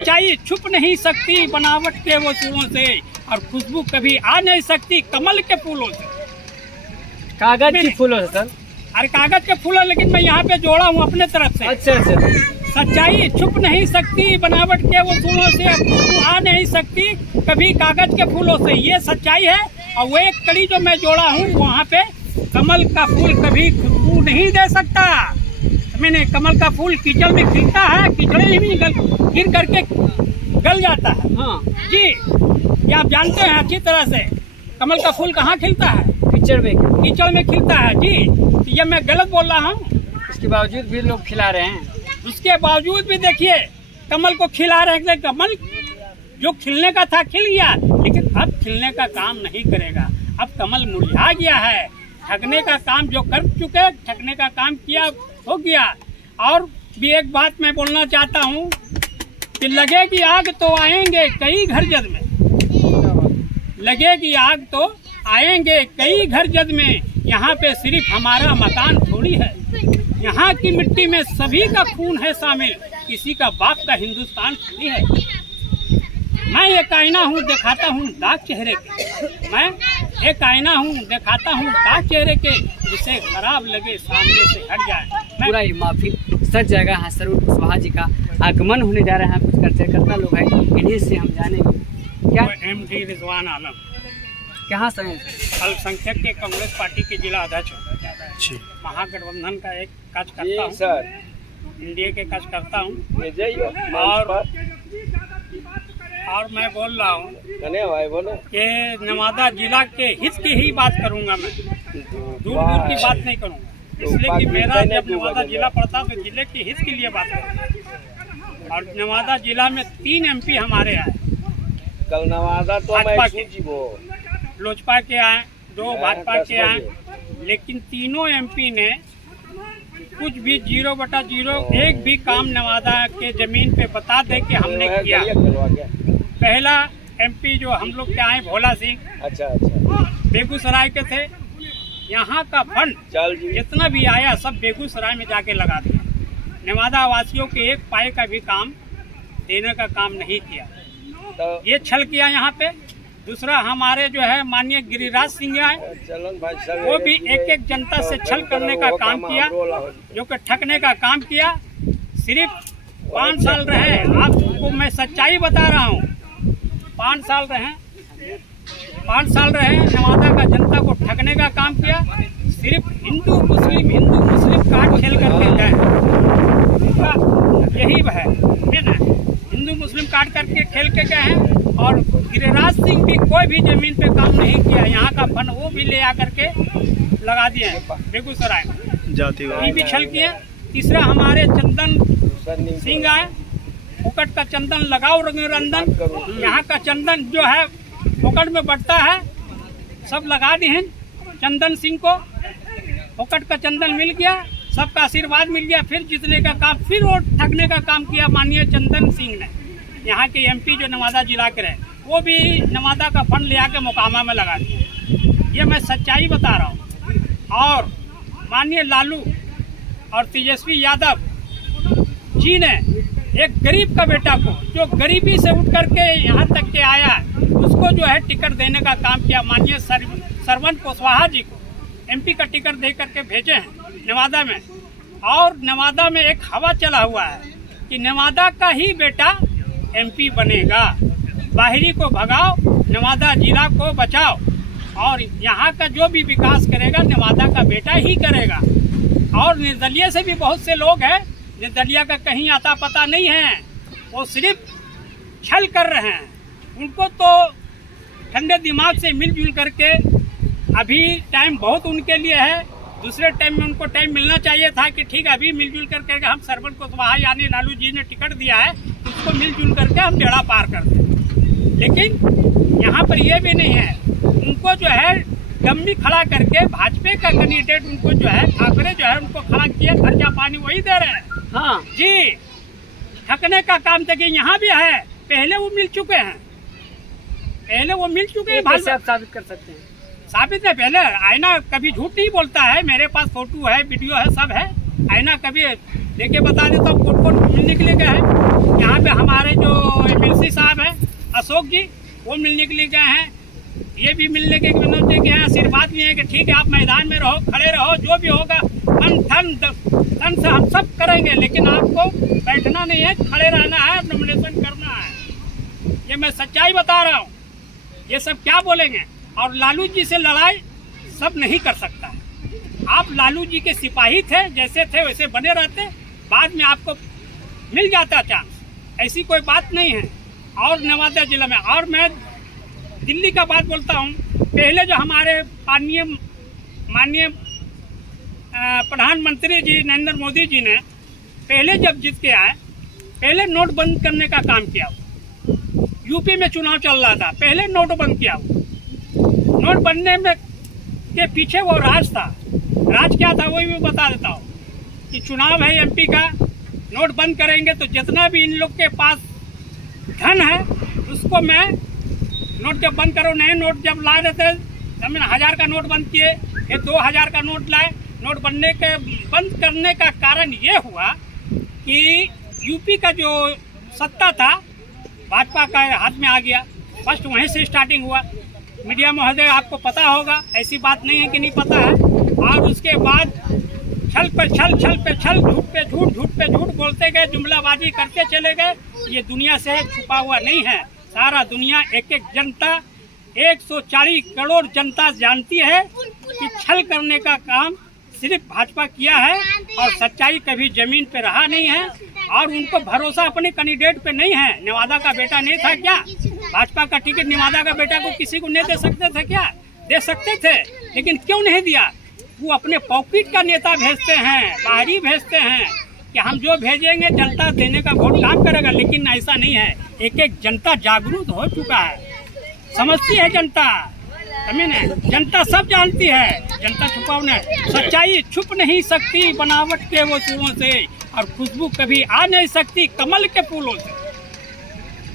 सच्चाई छुप नहीं सकती बनावट के वो फूलों से, और खुशबू कभी आ नहीं सकती कमल के फूलों से। कागज के फूलों से सर? अरे कागज के फूल है, लेकिन मैं यहाँ पे जोड़ा हूँ अपने तरफ से। अच्छा अच्छा। सच्चाई छुप नहीं सकती बनावट के वो फूलों से, खुशबू आ नहीं सकती कभी कागज के फूलों से, ये सच्चाई है। और वो एक कड़ी जो मैं जोड़ा हूँ वहाँ पे, कमल का फूल कभी खुशबू नहीं दे सकता। मैंने कमल का फूल कीचड़ में खिलता है, कीचड़े में गिर करके गल जाता है। हाँ जी, ये आप जानते हैं अच्छी तरह से। कमल का फूल कहाँ खिलता है? कीचड़ में। कीचड़ में खिलता है जी। तो ये मैं गलत बोल रहा हूँ? उसके बावजूद भी लोग खिला रहे हैं। उसके बावजूद भी देखिए कमल को खिला रहे हैं। कमल जो खिलने का था खिल गया, लेकिन अब खिलने का काम नहीं करेगा। अब कमल मुरझा गया है। ठगने का काम जो कर चुके, ठगने का काम किया हो गया। और भी एक बात मैं बोलना चाहता हूँ कि लगेगी आग तो आएंगे कई घर जद में, लगेगी आग तो आएंगे कई घर जद में। यहाँ पे सिर्फ हमारा मकान थोड़ी है, यहाँ की मिट्टी में सभी का खून है शामिल, किसी का बाप का हिंदुस्तान थोड़ी है। मैं एक आईना हूँ दिखाता हूँ दाग चेहरे के, मैं एक आईना हूँ दिखाता हूँ दाग चेहरे के, जिसे खराब लगे सामने से हट जाए। पूरा ही माफी सच जाएगा। हाँ, सर्वोच्च कुशवाहा जी का आगमन होने जा रहा है। कुछ कार्यकर्ता लोग हैं, इन्हीं से हम जानेंगे क्या। MD रिजवान आलम, कहाँ से? अल्पसंख्यक के कांग्रेस पार्टी के जिला अध्यक्ष हूँ, महागठबंधन का एक कार्यकर्ता हूँ सर, इंडिया के कार्यकर्ता हूँ। और मैं बोल रहा हूँ कि नवादा जिला के हित की ही बात करूँगा, मैं दूर दूर की बात नहीं करूँगा, इसलिए कि मेरा जब नवादा जिला पड़ता तो जिले के हित के लिए बात करूँगा। और नवादा जिला में 3 MP हमारे आए, कल नवादा तो भाजपा के, लोजपा के आए, 2 भाजपा के आए, लेकिन तीनों MP ने कुछ भी 0/0 एक भी काम नवादा के जमीन पे बता दे कि हमने किया। पहला MP जो हम लोग के आए भोला सिंह, अच्छा, बेगूसराय के थे। यहाँ का फंड जितना भी आया सब बेगूसराय में जाके लगा दिया। नवादा वासियों के एक पाए का भी काम देने का काम नहीं किया, ये छल किया यहाँ पे। दूसरा हमारे जो है माननीय गिरिराज सिंह आए, वो भी एक जनता से छल करने का काम किया, जो कि ठगने का काम किया। सिर्फ 5 साल रहे, आपको मैं सच्चाई बता रहा हूँ, 5 साल रहे नवादा का जनता को ठगने का काम किया। सिर्फ हिंदू मुस्लिम कार्ड खेल करके गए, यही है ना, हिंदू मुस्लिम कार्ड करके खेल के गए हैं। और गिरिराज सिंह भी कोई भी जमीन पे काम नहीं किया, यहाँ का फंड वो भी ले आकर के लगा दिए हैं बेगूसराय में, ये भी छल किए। तीसरा हमारे चंदन सिंह आए, फुकट का चंदन लगाओ रंगन, यहाँ का चंदन जो है फुकट में बढ़ता है, सब लगा दिए हैं चंदन सिंह को। फुकट का चंदन मिल गया, सबका आशीर्वाद मिल गया, फिर जीतने का काम, फिर वो ठगने का काम किया माननीय चंदन सिंह ने। यहाँ के MP जो नवादा जिला के रहे, वो भी नवादा का फंड ले आके मोकामा में लगा दिया। ये मैं सच्चाई बता रहा हूँ। और माननीय लालू और तेजस्वी यादव जी ने एक गरीब का बेटा को, जो गरीबी से उठ करके यहाँ तक के आया, उसको जो है टिकट देने का काम किया। माननीय सर्वोच्च कुशवाहा जी को MP का टिकट दे करके भेजे हैं नवादा में। और नवादा में एक हवा चला हुआ है कि नवादा का ही बेटा MP बनेगा। बाहरी को भगाओ, नवादा जिला को बचाओ, और यहाँ का जो भी विकास करेगा नवादा का बेटा ही करेगा। और निर्दलीय से भी बहुत से लोग हैं, निर्दलीय का कहीं आता पता नहीं है, वो सिर्फ छल कर रहे हैं। उनको तो ठंडे दिमाग से मिलजुल करके, अभी टाइम बहुत उनके लिए है, दूसरे टाइम में उनको टाइम मिलना चाहिए था कि ठीक है अभी मिलजुल करके हम सर्वोच्च कुशवाहा यानी लालू जी ने टिकट दिया है, उसको मिलजुल करके हम बेड़ा पार करते हैं। लेकिन यहाँ पर ये भी नहीं है, उनको जो है डम्मी खड़ा करके भाजपा का कैंडिडेट उनको जो है ठाकरे जो है उनको खड़ा किया, खर्चा पानी वही दे रहे हैं। हाँ जी, ठगने का काम देखिए यहाँ भी है, पहले वो मिल चुके हैं, कैसे आप साबित कर सकते हैं? साबित है, पहले आईना कभी झूठ नहीं बोलता है, मेरे पास फोटो है, वीडियो है, सब है। आईना कभी लेके बता देता हूँ कौन कौन मिलने के लिए गए हैं। यहाँ पे हमारे जो अशोक जी, वो मिलने के लिए गए हैं। ये भी मिलने के विनोद के हैं, आशीर्वाद भी है कि ठीक है आप मैदान में रहो, खड़े रहो, जो भी होगा धन से हम सब करेंगे, लेकिन आपको बैठना नहीं है, खड़े रहना है, नॉमिनेशन करना है। ये मैं सच्चाई बता रहा हूँ। ये सब क्या बोलेंगे? और लालू जी से लड़ाई सब नहीं कर सकता है। आप लालू जी के सिपाही थे, जैसे थे वैसे बने रहते, बाद में आपको मिल जाता चांस, ऐसी कोई बात नहीं है। और नवादा जिला में, और मैं दिल्ली का बात बोलता हूँ, पहले जो हमारे माननीय प्रधानमंत्री जी नरेंद्र मोदी जी ने पहले जब जीत के आए, पहले नोट बंद करने का काम किया। यूपी में चुनाव चल रहा था, पहले नोट बंद किया। नोट बनने में के पीछे वो राज था। राज क्या था वही मैं बता देता हूँ कि चुनाव है एमपी का, नोट बंद करेंगे तो जितना भी इन लोग के पास धन है उसको मैं नोट जब बंद करो, नए नोट जब ला रहे थे, हमने 1000 का नोट बंद किए, फिर 2000 का नोट लाए। नोट बंद करने का कारण ये हुआ कि यूपी का जो सत्ता था भाजपा का हाथ में आ गया। फर्स्ट वहीं से स्टार्टिंग हुआ। मीडिया महोदय आपको पता होगा, ऐसी बात नहीं है कि नहीं पता है। और उसके बाद छल पे छल, छल पे छल, झूठ पे झूठ, झूठ पे झूठ बोलते गए, जुमलाबाजी करते चले गए। ये दुनिया से छुपा हुआ नहीं है, सारा दुनिया, एक एक जनता, 140 करोड़ जनता जानती है कि छल करने का काम सिर्फ भाजपा किया है और सच्चाई कभी जमीन पे रहा नहीं है। और उनको भरोसा अपने कैंडिडेट पे नहीं है। नवादा का बेटा नहीं था क्या? भाजपा का टिकट नवादा का बेटा को किसी को नहीं दे सकते थे क्या? दे सकते थे, लेकिन क्यों नहीं दिया? वो अपने पॉकेट का नेता भेजते हैं, बाहरी भेजते हैं कि हम जो भेजेंगे जनता देने का वोट काम करेगा। लेकिन ऐसा नहीं है, एक एक जनता जागरूक हो चुका है, समझती है जनता, जनता सब जानती है। जनता छुपाव नहीं, सच्चाई छुप नहीं सकती बनावट के वसूलों से, और खुशबू कभी आ नहीं सकती कमल के फूलों से,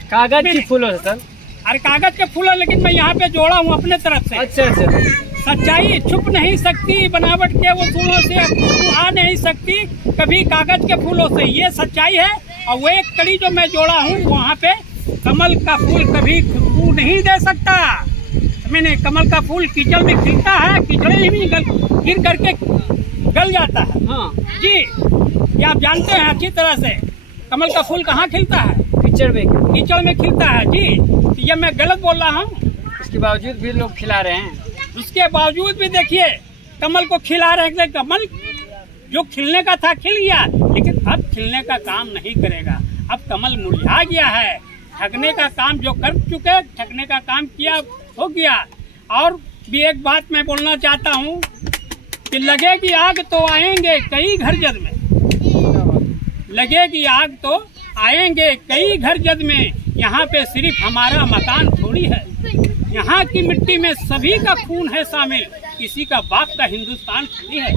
कागज के फूलों से। सर अरे कागज के फूल, लेकिन मैं यहाँ पे जोड़ा हूँ अपने तरफ से। अच्छा अच्छा। सच्चाई छुप नहीं सकती बनावट के वसूलों से, खुशबू आ नहीं सकती कभी कागज के फूलों से, ये सच्चाई है। और वो एक कड़ी जो मैं जोड़ा हूँ वहाँ पे, कमल का फूल कभी खुशबू नहीं दे सकता। मैंने कमल का फूल कीचड़ में खिलता है, कीचड़े में गिर करके गल जाता है। हाँ जी, ये आप जानते हैं अच्छी तरह से। कमल का फूल कहाँ खिलता है? कीचड़ में। कीचड़ में खिलता है जी। ये मैं गलत बोल रहा हूँ? इसके बावजूद भी लोग खिला रहे हैं। उसके बावजूद भी देखिए कमल को खिला रहे हैं। कमल जो खिलने का था खिल गया, लेकिन अब खिलने का काम नहीं करेगा। अब कमल मुरझा गया है। ठगने का काम जो कर चुके, ठगने का काम किया हो गया। और भी एक बात मैं बोलना चाहता हूँ कि लगेगी आग तो आएंगे कई घर जद में, लगेगी आग तो आएंगे कई घर जद में। यहाँ पे सिर्फ हमारा मकान थोड़ी है, यहाँ की मिट्टी में सभी का खून है शामिल, किसी का बाप का हिंदुस्तान थोड़ी है।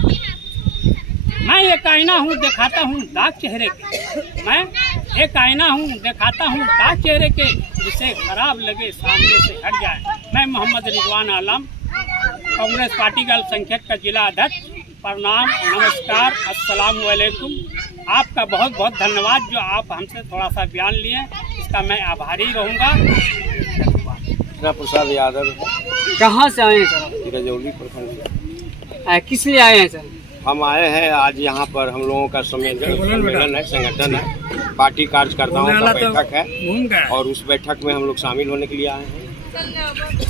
मैं एक आईना हूँ, दिखाता हूँ दाग चेहरे के। मैं एक आईना हूँ, दिखाता हूँ दाग चेहरे के, जिसे खराब लगे सामने से हट जाए। मैं मोहम्मद रिजवान आलम, कांग्रेस पार्टी का अल्पसंख्यक का जिला अध्यक्ष। प्रणाम, नमस्कार, अस्सलाम वालेकुम। आपका बहुत बहुत धन्यवाद जो आप हमसे थोड़ा सा बयान लिए, इसका मैं आभारी रहूँगा। प्रसाद यादव। कहाँ से आए हैं सर? रजौली प्रखंड। किस लिए आए हैं सर? हम आए हैं आज यहाँ पर, हम लोगों का सम्मेलन है, संगठन है, पार्टी कार्यकर्ताओं का बैठक है, और उस बैठक में हम लोग शामिल होने के लिए आए हैं।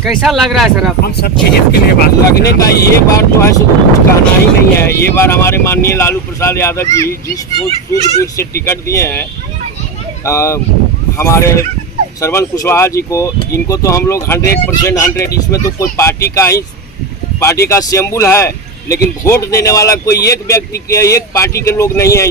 कैसा लग रहा है सर? आप हम सब हित के लिए बात लगने का ये बार जो है कुछ कहना ही नहीं है। ये बार हमारे माननीय लालू प्रसाद यादव जी जिस सूझबूझ से टिकट दिए हैं हमारे श्रवण कुशवाहा जी को, इनको तो हम लोग 100% 100, इसमें तो कोई पार्टी का सिंबल है, लेकिन वोट देने वाला कोई एक व्यक्ति के, एक पार्टी के लोग नहीं है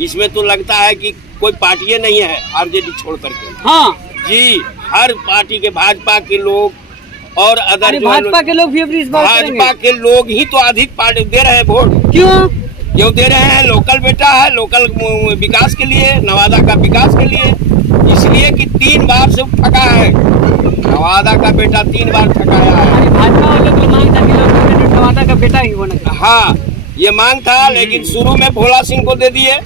इसमें तो लगता है कि कोई पार्टी नहीं है आरजेडी छोड़ करके। हाँ जी, हर पार्टी के, भाजपा के लोग और अदर भाजपा के लोग भी अपनी इस बात भाजपा के लोग ही तो अधिक पार्टी दे रहे हैं वोट। क्यों दे रहे हैं? लोकल बेटा है, लोकल विकास के लिए, नवादा का विकास के लिए, इसलिए कि 3 बार से ठगा है। नवादा का बेटा 3 बार ठगाया है। भाजपा वालों की मांग था कि नवादा का बेटा ही होना चाहिए। हाँ, ये मांग था, लेकिन शुरू में भोला सिंह को दे दिए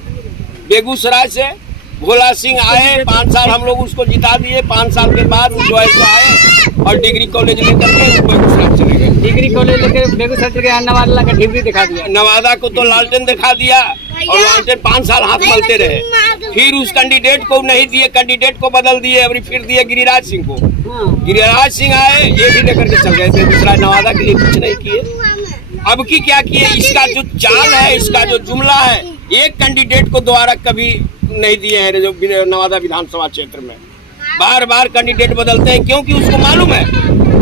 बेगूसराय से, भोला सिंह आए, 5 साल हम लोग उसको जिता दिए। 5 साल के बाद जो है सो आए और डिग्री कॉलेज लेकर के बेगूसराय चले गए। डिग्री कॉलेज लेकर बेगूसराय चले गए, नवादा का डिग्री दिखा दिया। नवादा को तो लालटेन दिखा दिया और लालटेन 5 साल हाथ मलते रहे। फिर उस कैंडिडेट को नहीं दिए, कैंडिडेट को बदल दिए, अभी फिर दिए गिरिराज सिंह को। गिरिराज सिंह आए, ये भी लेकर के चल गए बेगूसराय। नवादा के लिए कुछ नहीं किए। अब की क्या किए, इसका जो चाल है, इसका जो जुमला है, एक कैंडिडेट को दोबारा कभी नहीं दिए हैं जो नवादा विधानसभा क्षेत्र में। बार बार कैंडिडेट बदलते हैं, क्योंकि उसको मालूम है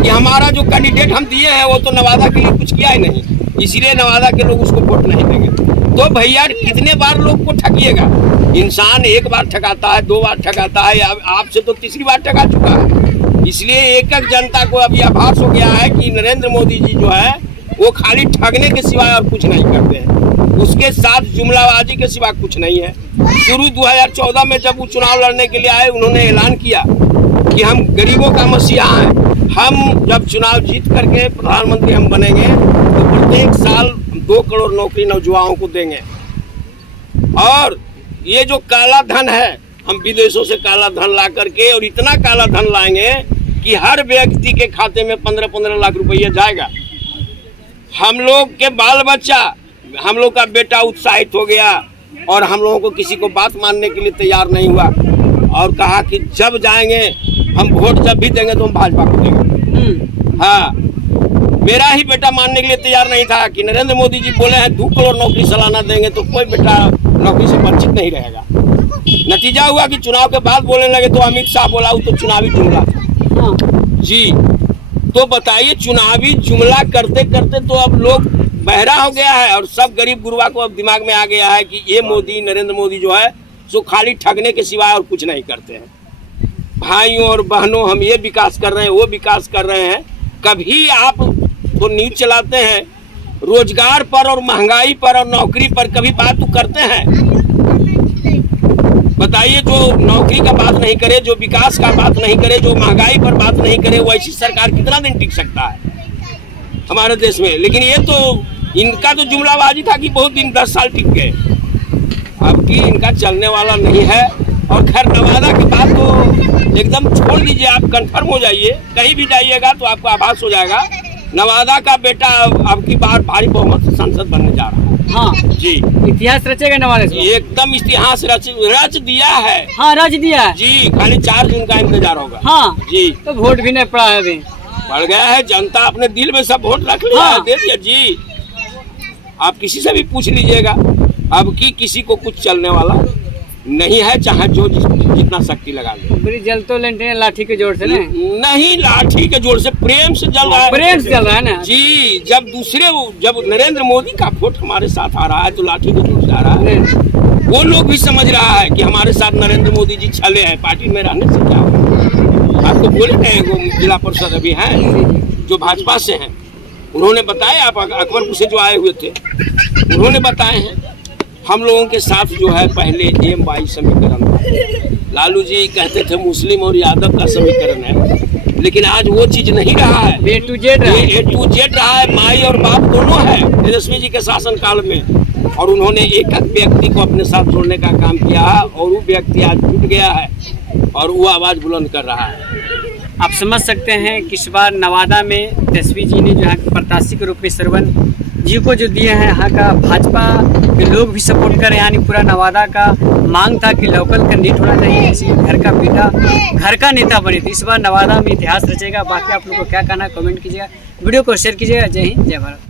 कि हमारा जो कैंडिडेट हम दिए हैं वो तो नवादा के लिए कुछ किया ही नहीं, इसलिए नवादा के लोग उसको वोट नहीं देंगे। तो भैया कितने बार लोग को ठगिएगा? इंसान एक बार ठगाता है, 2 बार ठगाता है, अब आपसे तो तीसरी बार ठगा चुका है। इसलिए एक जनता को अब यह आभास हो गया है कि नरेंद्र मोदी जी जो है वो खाली ठगने के सिवाय और कुछ नहीं करते हैं। उसके साथ जुमलाबाजी के सिवा कुछ नहीं है। शुरू 2014 में जब वो चुनाव लड़ने के लिए आए, उन्होंने ऐलान किया कि हम गरीबों का मसीहा हैं। हम जब चुनाव जीत करके प्रधानमंत्री हम बनेंगे तो प्रत्येक साल 2 करोड़ नौकरी नौजवानों को देंगे। और ये जो काला धन है, हम विदेशों से काला धन ला करके और इतना काला धन लाएंगे कि हर व्यक्ति के खाते में 15-15 लाख रुपया जाएगा। हम लोग के बाल बच्चा, हम लोग का बेटा उत्साहित हो गया और हम लोगों को किसी को बात मानने के लिए तैयार नहीं हुआ और कहा कि जब जाएंगे हम वोट जब भी देंगे तो हम भाजपा को देंगे। हाँ, मेरा ही बेटा मानने के लिए तैयार नहीं था कि नरेंद्र मोदी जी बोले हैं 2 करोड़ नौकरी सालाना देंगे, तो कोई बेटा नौकरी से वंचित नहीं रहेगा। नतीजा हुआ कि चुनाव के बाद बोलने लगे तो अमित शाह बोला वो तो चुनावी जुमला था। जी, तो बताइए, चुनावी जुमला करते करते तो अब लोग बहरा हो गया है और सब गरीब गुरबा को अब दिमाग में आ गया है कि ये मोदी, नरेंद्र मोदी जो है सो खाली ठगने के सिवाय और कुछ नहीं करते हैं। भाइयों और बहनों, हम ये विकास कर रहे हैं, वो विकास कर रहे हैं। कभी आप तो न्यूज चलाते हैं रोजगार पर और महंगाई पर और नौकरी पर, कभी बात तो करते हैं? बताइए, जो नौकरी का बात नहीं करे, जो विकास का बात नहीं करे, जो महंगाई पर बात नहीं करे, वो ऐसी सरकार कितना दिन टिक सकता है हमारे देश में? लेकिन ये तो इनका तो जुमलाबाजी था कि बहुत दिन 10 साल टिक गए। अब की इनका चलने वाला नहीं है। और खैर, नवादा की बात तो एकदम छोड़ दीजिए, आप कंफर्म हो जाइए, कहीं भी जाइएगा तो आपको आभास हो जाएगा नवादा का बेटा अब की बार भारी बहुमत से सांसद बनने जा रहा है। हाँ जी, इतिहास रचेगा नवादा से, एकदम इतिहास रच दिया है। हाँ, रच दिया है जी, खाली 4 जून का इंतजार होगा। हाँ जी, तो वोट भी नहीं पड़ा है अभी, पड़ गया है। जनता अपने दिल में सब वोट रख लिया है, दे दिया जी। आप किसी से भी पूछ लीजिएगा, अब की किसी को कुछ चलने वाला नहीं है, चाहे जो जितना शक्ति लगा ले। पूरी जल तो लेते हैं लाठी के जोर से नहीं, लाठी के जोर से, प्रेम से जल रहा है। प्रेम से चल रहा है ना जी। जब नरेंद्र मोदी का वोट हमारे साथ आ रहा है तो लाठी के जोर से आ रहा है। वो लोग भी समझ रहा है कि हमारे साथ नरेंद्र मोदी जी छले हैं, पार्टी में रहने से क्या होगा। आपको बोले नहीं, वो जिला परिषद अभी हैं जो भाजपा से हैं, उन्होंने बताया, आप अकबरपुर से जो आए हुए थे उन्होंने बताए हैं, हम लोगों के साथ जो है पहले MY समीकरण था। लालू जी कहते थे मुस्लिम और यादव का समीकरण है, लेकिन आज वो चीज नहीं रहा है। A to Z रहा है। माई और बाप दोनों है तेजस्वी जी के शासन काल में, और उन्होंने एक व्यक्ति को अपने साथ जोड़ने का काम किया और वो व्यक्ति आज जुट गया है और वो आवाज बुलंद कर रहा है। आप समझ सकते हैं कि इस बार नवादा में तेजस्वी जी ने जो है प्रत्याशी के रूप में सरवन जी को जो दिए हैं, यहाँ का भाजपा के लोग भी सपोर्ट कर रहे हैं। यानी पूरा नवादा का मांग था कि लोकल कैंडिडेट होना चाहिए, किसी घर का बेटा घर का नेता बने। तो इस बार नवादा में इतिहास रचेगा। बाकी आप लोग को क्या कहना, कमेंट कीजिएगा, वीडियो को शेयर कीजिएगा। जय हिंद, जय भारत।